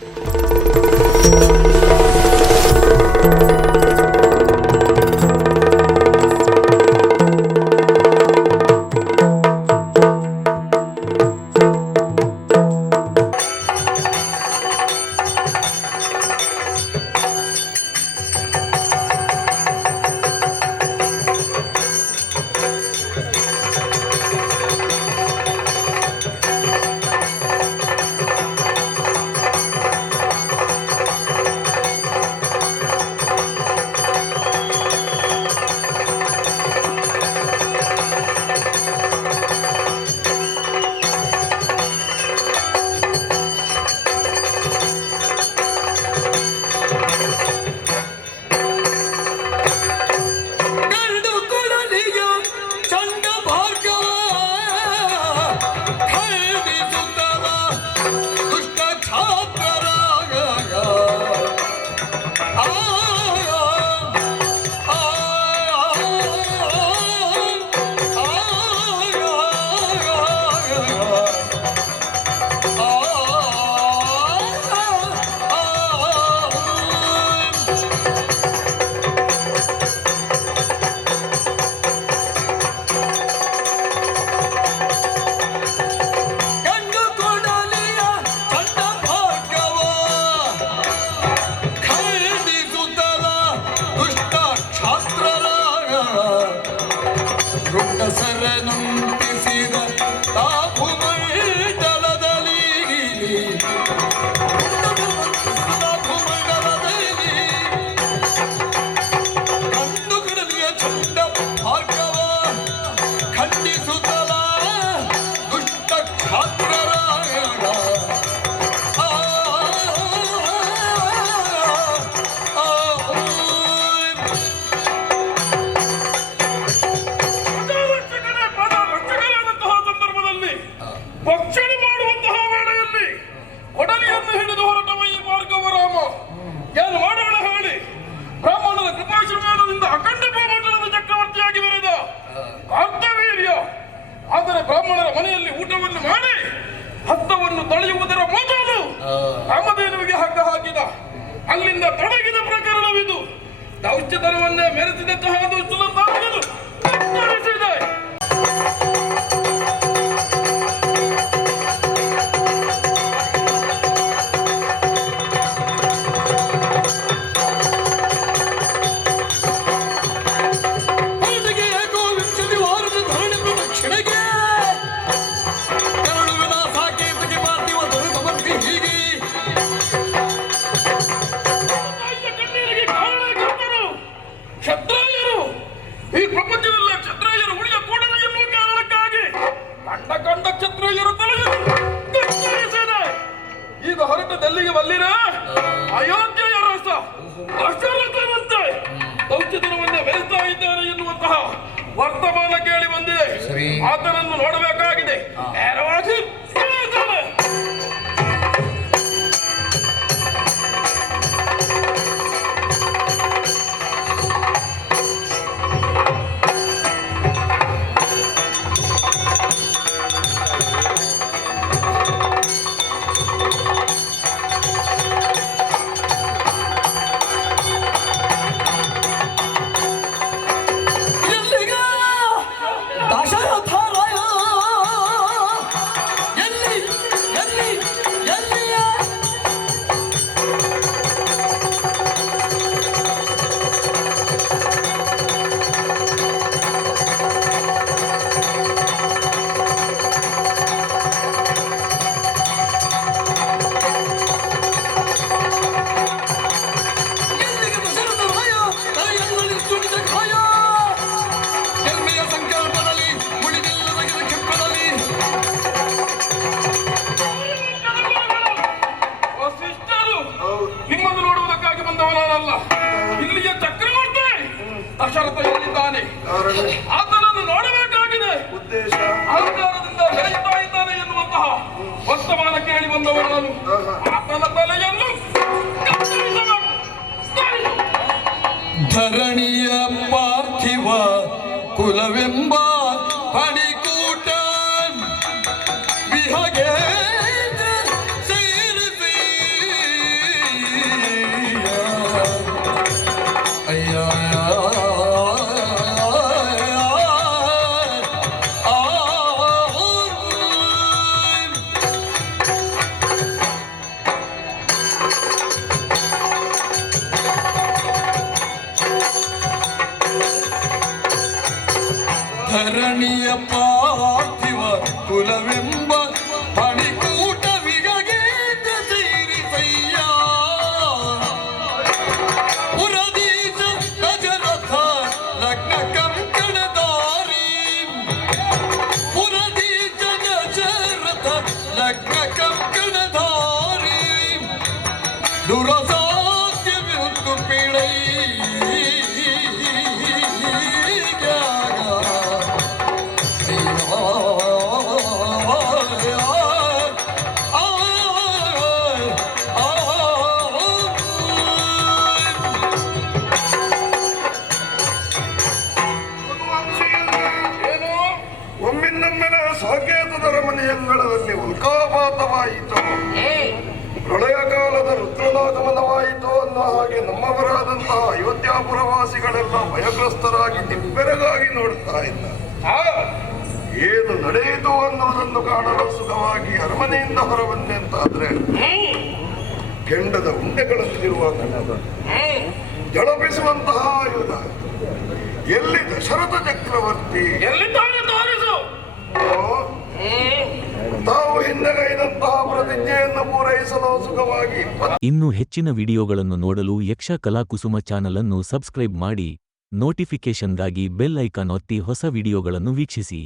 Música ತೊಳೆಯುವುದರ ಮೊದಲು ಅಮದೇನುವಿಗೆ ಹಗ್ಗ ಹಾಕಿದ. ಅಲ್ಲಿಂದ ತೊಡಗಿದ ಪ್ರಕರಣವಿದು. ದೌಶ್ಯತನವನ್ನೇ ಮೆರೆಸಿದಂತಹ ದುಷ್ಟ ತಲ್ಲಿಗೆ ಬಲ್ಲಿರ? ಅಯೋಗ್ಯ ರಸ ಅಶರಥನಂತೆ ಔಚಿತನವನ್ನೇ ಬೆರೆಸ್ತಾ ಇದ್ದಾನೆ ಎನ್ನುವಂತಹ ವರ್ತಮಾನ ಕೇಳಿ ಬಂದಿದೆ. ಆತನನ್ನು ನೋಡಬೇಕಾಗಿದೆ. ಷರತ್ತು ಹೇಳಿದ್ದಾನೆ ಆತನನ್ನು ನೋಡಬೇಕಾಗಿದೆ. ಉದ್ದೇಶ. ಅಹಂಕಾರದಿಂದ ಬೆಳೆಯುತ್ತಾ ಇದ್ದಾನೆ ಎನ್ನುವಂತಹ ವರ್ತಮಾನ ಕೇಳಿ ಬಂದವರು ನಾನು ಆತನ ತಲೆಯ കുലവിം ಅನ್ನೋ ಹಾಗೆ ನಮ್ಮವರಾದಂತಹ ಅಯೋಧ್ಯಾಪುರವಾಸಿಗಳೆಲ್ಲ ಭಯಗ್ರಸ್ತರಾಗಿ ನಿಬ್ಬೆರಗಾಗಿ ನೋಡುತ್ತಾ ಇದ್ದಾರೆ ಏನು ನಡೆಯಿತು ಅನ್ನೋದನ್ನು ಕಾಣಲು ಸುಖವಾಗಿ ಅರಮನೆಯಿಂದ ಹೊರಬಂದೆ ಅಂತಾದ್ರೆ ಕೆಂಡದ ಉಂಡೆಗಳಲ್ಲಿರುವ. ಜಳಪಿಸುವಂತಹ ಆಯುಧ ಎಲ್ಲಿ ದಶರಥ ಚಕ್ರವರ್ತಿ ಎಲ್ಲಿ. ತಾವು ಸುಖವಾಗಿ ಇನ್ನು ಹೆಚ್ಚಿನ ವಿಡಿಯೋಗಳನ್ನು ನೋಡಲು ಯಕ್ಷ ಕಲಾಕುಸುಮ ಚಾನಲ್ ಅನ್ನು ಸಬ್ಸ್ಕ್ರೈಬ್ ಮಾಡಿ ನೋಟಿಫಿಕೇಶನ್ಗಾಗಿ ಬೆಲ್ ಐಕಾನ್ ಒತ್ತಿ ಹೊಸ ವಿಡಿಯೋಗಳನ್ನು ವೀಕ್ಷಿಸಿ.